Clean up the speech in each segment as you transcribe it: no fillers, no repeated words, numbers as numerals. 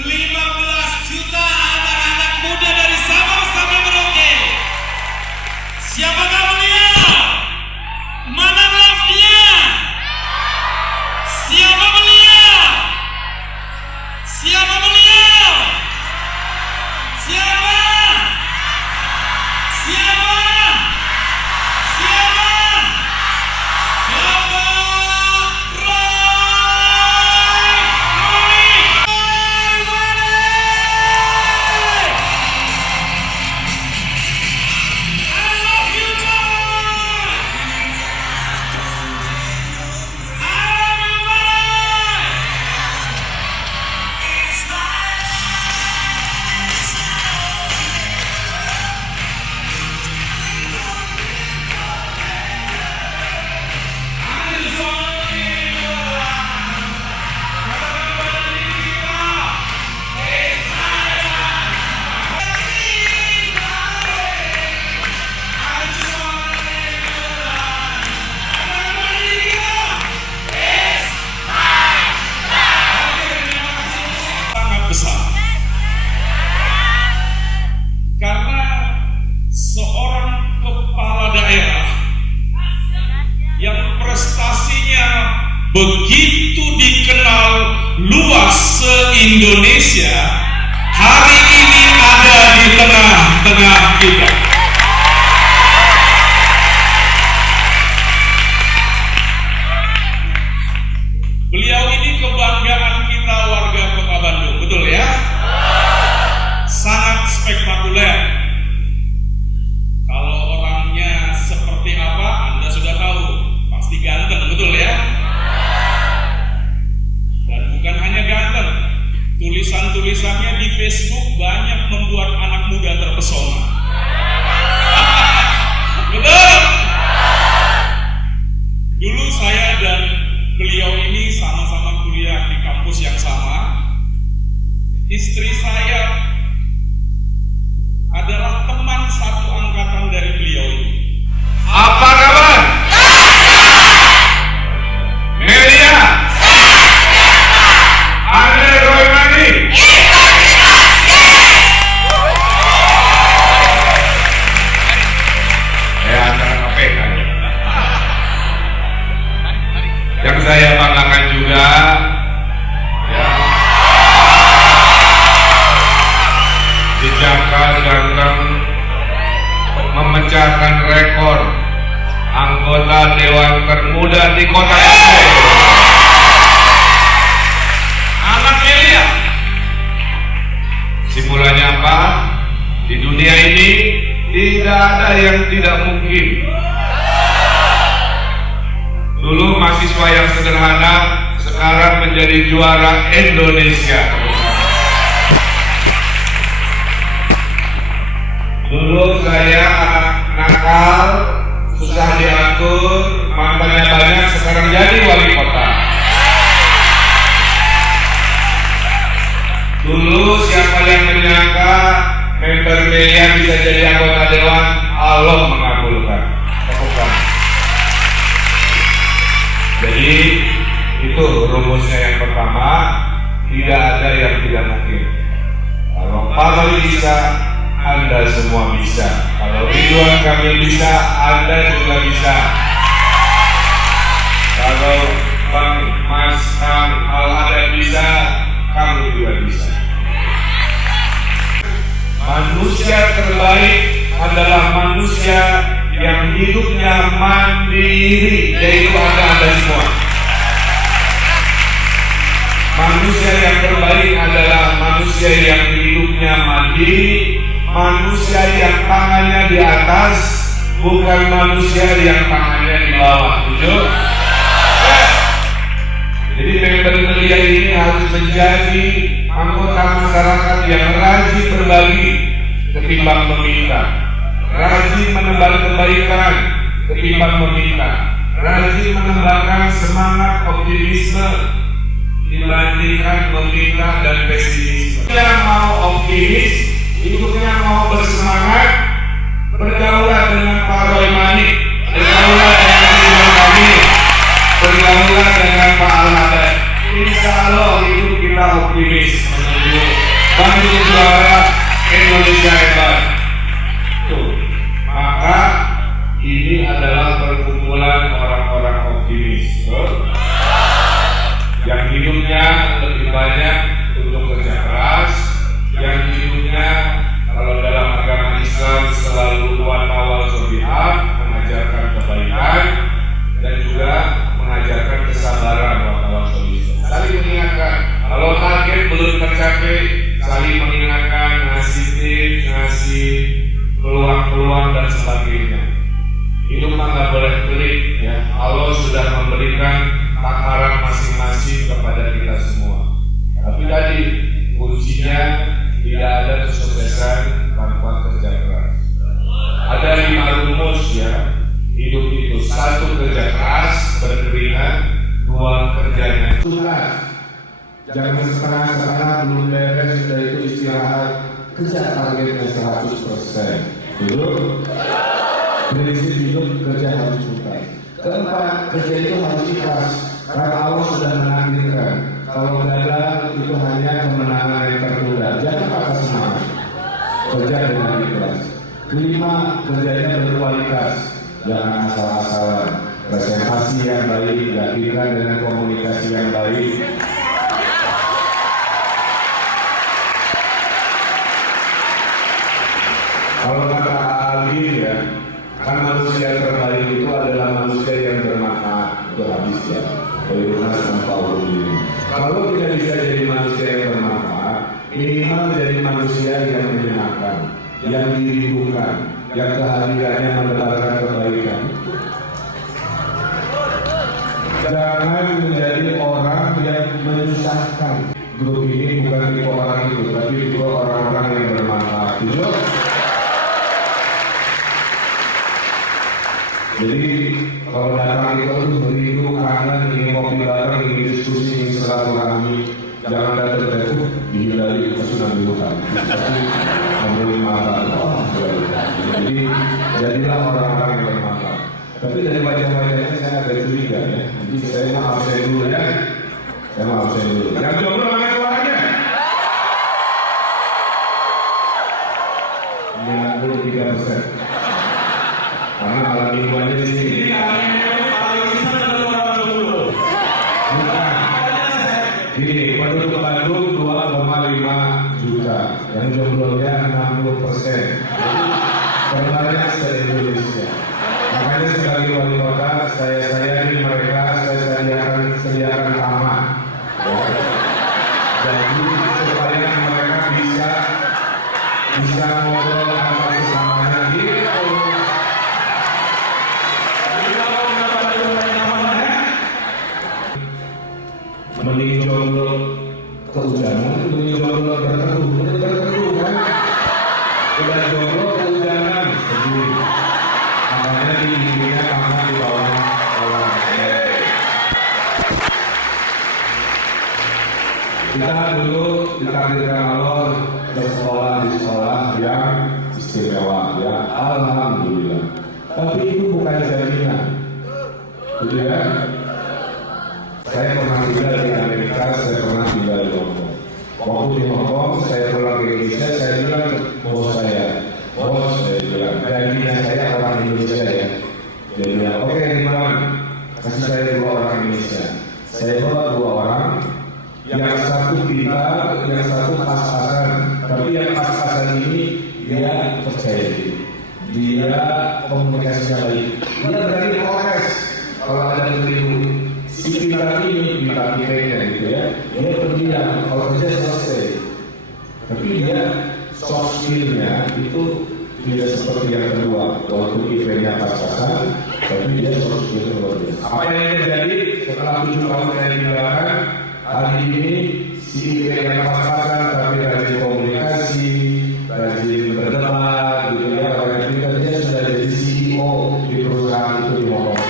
15 juta anak-anak muda dari Sabang sampai Merauke. Siapakah beliau? Mana love-nya? Siapa beliau? Siapa beliau? Siapa? Siapa? Siapa? Bapak Roy Roni. I love you, Roy. I love you, Roy. Sangat besar karena seorang kepala daerah yang prestasinya begitu dikenal luas se-Indonesia hari ini ada di tengah-tengah kita. Beliau ini kebanggaan kita warga Kota Bandung, betul ya? Sangat spektakuler. Kalau orangnya seperti apa, Anda sudah tahu. Pasti ganteng, betul ya? Dan bukan hanya ganteng, tulisan-tulisannya di Facebook banyak membuat anak muda terpesona. Betul? Dulu saya dan beliau ini sama-sama kuliah di kampus yang sama. Istri saya adalah teman satu angkatan dari beliau ini. Apa kabar? Melia? Andre Roymani? Antara KPK. Yang saya banggakan juga ya, Jejaka ganteng memecahkan rekor anggota Dewan termuda di Kota Aceh. Anak Melia. Simpulannya apa? Di dunia ini tidak ada yang tidak mungkin. Dulu mahasiswa yang sederhana, sekarang menjadi juara Indonesia. Dulu saya anak nakal, susah diatur, mantannya banyak, sekarang jadi wali kota. Dulu siapa yang menyangka member Melia bisa jadi anggota dewan, Allah mengabulkan. Jadi itu rumusnya yang pertama, tidak ada yang tidak mungkin. Kalau Pak bisa, Anda semua bisa. Kalau Ridwan Kamil bisa, Anda juga bisa. Kalau Bang Mas Al-Hadad bisa, kamu juga bisa. Manusia terbaik adalah manusia yang hidupnya mandiri, yaitu Anda semua. Manusia yang terbaik adalah manusia yang hidupnya mandiri, manusia yang tangannya di atas, bukan manusia yang tangannya di bawah. Tujuh. Jadi member Melia ini harus menjadi anggota masyarakat yang rajin berbagi ketimbang meminta, rajin menebar kebaikan ketimbang meminta, rajin menebarkan semangat optimisme dibandingkan meminta dan pesimisme. Yang mau optimis, hidupnya mau bersemangat, bergaulah dengan Pak Roymani, bergaulah dengan Ridwan Kamil, bergaulah dengan Pak Al-Hadad. Insya Allah hidup kita kita optimis menuju bangkit juara Indonesia hebat. Tuh, maka ini adalah perkumpulan orang-orang optimis, yang hidupnya lebih banyak untuk kerja keras, yang hidupnya kalau dalam agama Islam selalu watawal sholihat, mengajarkan kebaikan dan juga mengajarkan kesabaran watawal sholihat. Saling mengingatkan, kalau target belum tercapai, saling mengingatkan, ngasih tips, ngasih peluang-peluang dan sebagainya. Hidup nggak boleh pelit, ya. Allah sudah memberikan takaran masing-masing kepada kita semua. Tapi tadi kuncinya tidak ada kesuksesan tanpa kerja keras. Ada 5 rumus, ya. Hidup itu 1 kerja keras, berkeringat, 2 kerjanya tuntas. Jangan setengah-setengah belum beres, sudah itu istirahat. Kerja targetnya 100%. Dulu prinsip hidup kerja harus tuntas. Keempat, kerja itu harus ikhlas, karena Allah sudah menakdirkan. Kalau gagal itu hanya kemenangan yang tertunda. Jangan patah semangat, kerja dengan ikhlas. Kelima, kerjanya berkualitas, jangan asal-asalan. Presentasi yang baik, yakinkan dengan komunikasi yang baik. Kalau kata Ali, ya, kan manusia terbaik itu adalah manusia yang bermanfaat. Itu habis, ya. Kalau tidak bisa jadi manusia yang bermanfaat, minimal jadi manusia yang menyenangkan, yang dirindukan, yang kehadirannya mendebarkan kebaikan. Jangan menjadi orang yang menyusahkan. Grup ini bukan tipe orang itu, tapi tipe orang-orang yang bermanfaat. Jadi kalau datang itu beribu kangen, ingin ngopi bareng, ingin diskusi, ingin silaturahmi, jangan datang dari dihindari kesulitan dilukan. Tapi memberi makan. Jadi jadilah orang-orang yang bermanfaat. Tapi dari wajah-wajahnya saya agak curiga, ya. Jadi saya mau absen dulu, ya. Saya mau absen dulu. Yang jomblo angkat suaranya. 93%. Karena malam mingguannya di sini. Gini, penduduk Bandung 2,5 juta, yang jomblonya 60%. Terbanyak se-Indonesia. Makanya sebagai wali kota, saya ini mereka, saya sediakan taman. Jadi supaya mereka bisa ngobrol sama sesamanya gitu. Mending jomblo kehujanan, mending jomblo berteduh kan? Udah jomblo kehujanan, sedih. Makanya tingginya kamar di bawah orang. Kita dulu ditakdirkan Allah bersekolah di sekolah yang istimewa, ya. Alhamdulillah. Tapi itu bukan jaminan, gitu ya. Saya pernah tinggal di Amerika, saya pernah tinggal di Hongkong. Waktu di Hongkong, saya pulang ke Indonesia, saya bilang ke bos saya bilang, gajinya saya orang Indonesia, ya. Dia bilang, oke, Ridwan, kasih saya 2 orang Indonesia. Saya bawa 2 orang, yang satu pintar, yang satu pas-pasan. Tapi yang pas-pasan ini, dia percaya diri. Dia komunikasinya baik. Dia berani protes kalau ada yang ribut. Si pintar ini, pintar IP-nya gitu, ya. Dia pendiam, kalau kerja selesai. Tapi dia soft skill-nya itu tidak seperti yang kedua. Waktu IP-nya pas-pasan, tapi dia soft skill-nya luar biasa. Apa yang terjadi setelah 7 tahun saya tinggalkan, hari ini si IP-nya pas-pasan, tapi rajin komunikasi, rajin berdebat, gitu ya. Orang pintar dia sudah jadi CEO di perusahaan itu di Hongkong.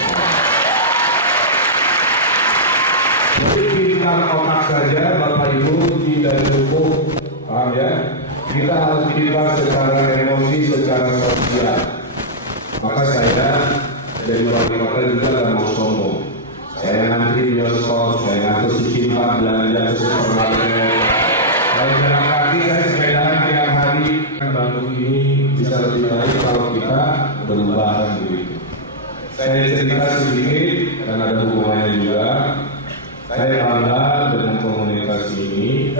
Otak saja, Bapak Ibu, tidak cukup, paham ya? Kita harus pintar secara emosi, secara sosial. Maka saya dari wali kota juga tidak mau sombong. Saya nanti bioskop, saya nanti si cinta belanja supermarket. Kalau jalan kaki saya sepedaan tiap hari, kan Bandung ini bisa lebih baik kalau kita berubah begitu. Saya cerita sedikit karena ada hubungannya juga. Saya bangga dengan komunitas ini.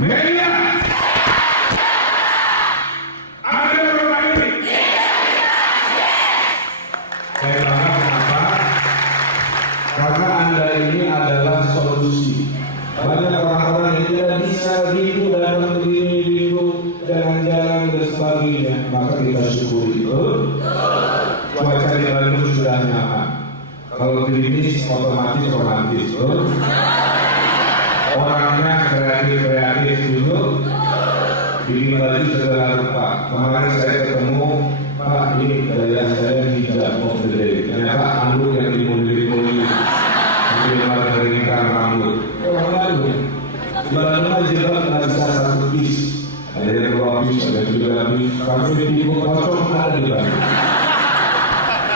Media, ada orang ini. Saya bangga kenapa? Karena Anda ini adalah solusi. Banyak orang-orang yang tidak bisa gitu dalam begini, jalan-jalan dan sebagainya. Maka kita syukuri itu. Cuaca di Bandung sudah nyaman. Kalau klinis otomatis romantis, orangnya kreatif dulu, bikin baju segala rupa. Kemarin saya ketemu, Pak, ini gaya saya tidak mau gede. Ternyata anduk yang dimundi-mundi, malah keringkan rambut. Orang Bandung, di Bandung jilbab nggak bisa satu piece. Ada yang 2 piece, ada yang 3 piece. Sampai di ibu kocok ada di Bandung.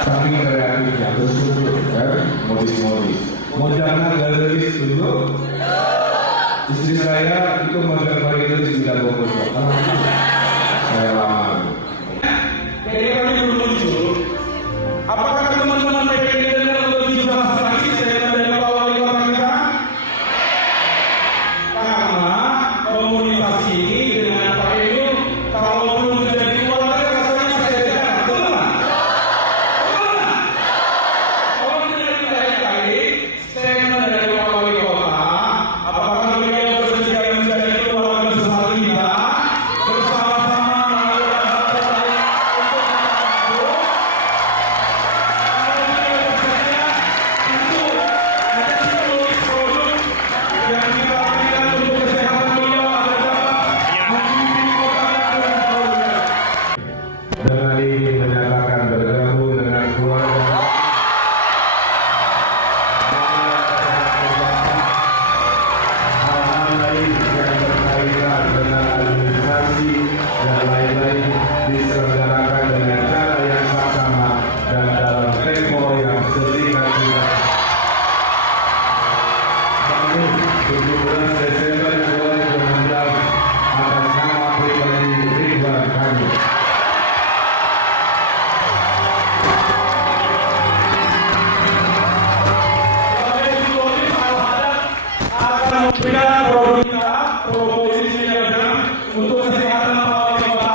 Saking kreatifnya, bersyukur, kan? Modis-modis. Modalnya galeris dulu. Istri saya itu modal galeris tidak bagus. Saya lama. Jadi kami belum muncul. Apakah teman-teman PPD dan lebih jelas lagi saya dari Pak Wali Kota kita? Karena komunikasi ini dengan Pak Enu, kalau belum menjadi keluarga rasanya saya jalan, betul nggak? Kalau menjadi baik-baik, saya dari Pak Wali Kota, apakah beliau bersedia menjadi keluarga besar kita bersama-sama Dan ini menyatakan bergabung dengan keluarga. Hal-hal lain yang berkaitan dengan administrasi dan lain-lain diselenggarakan dengan cara yang sama dan dalam tempo yang sesingkat juga. 17 Desember 2016 atas nama pribadi Ridwan Kamil. memberikan proposisi yang untuk kesehatan Pak Wali Kota.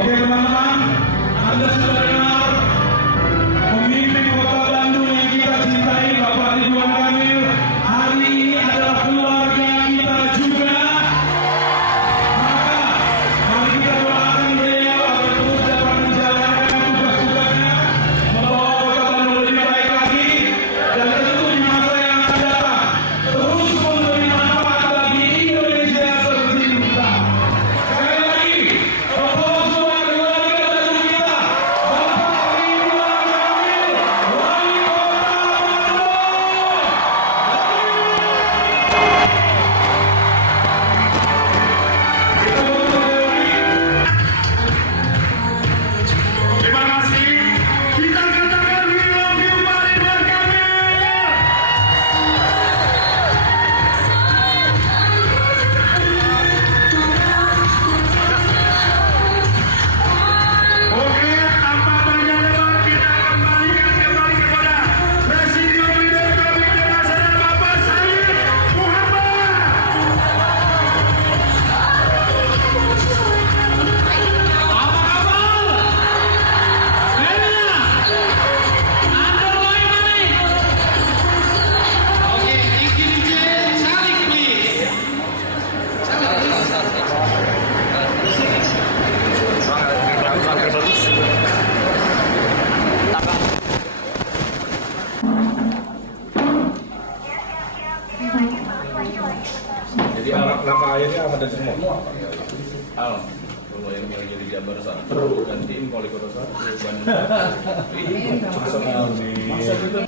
Oke teman-teman, Anda sudah dengar pemimpin kota Bandung yang kita cintai, Bapak Ridwan Kamil, hari ini adalah keluarga kita juga. Maka mari kita doakan beliau agar terus dapat menjalankan tugas-tugasnya, membawa kota Bandung lebih baik lagi, dan tentu di masa yang akan datang terus memberi manfaat bagi Indonesia tercinta. Sekali lagi, Bapak semua keluarga Bandung kita, ada semua. Al, kalau yang jadi Jabar 1 dan tim wali kota 1 dan ini masa itu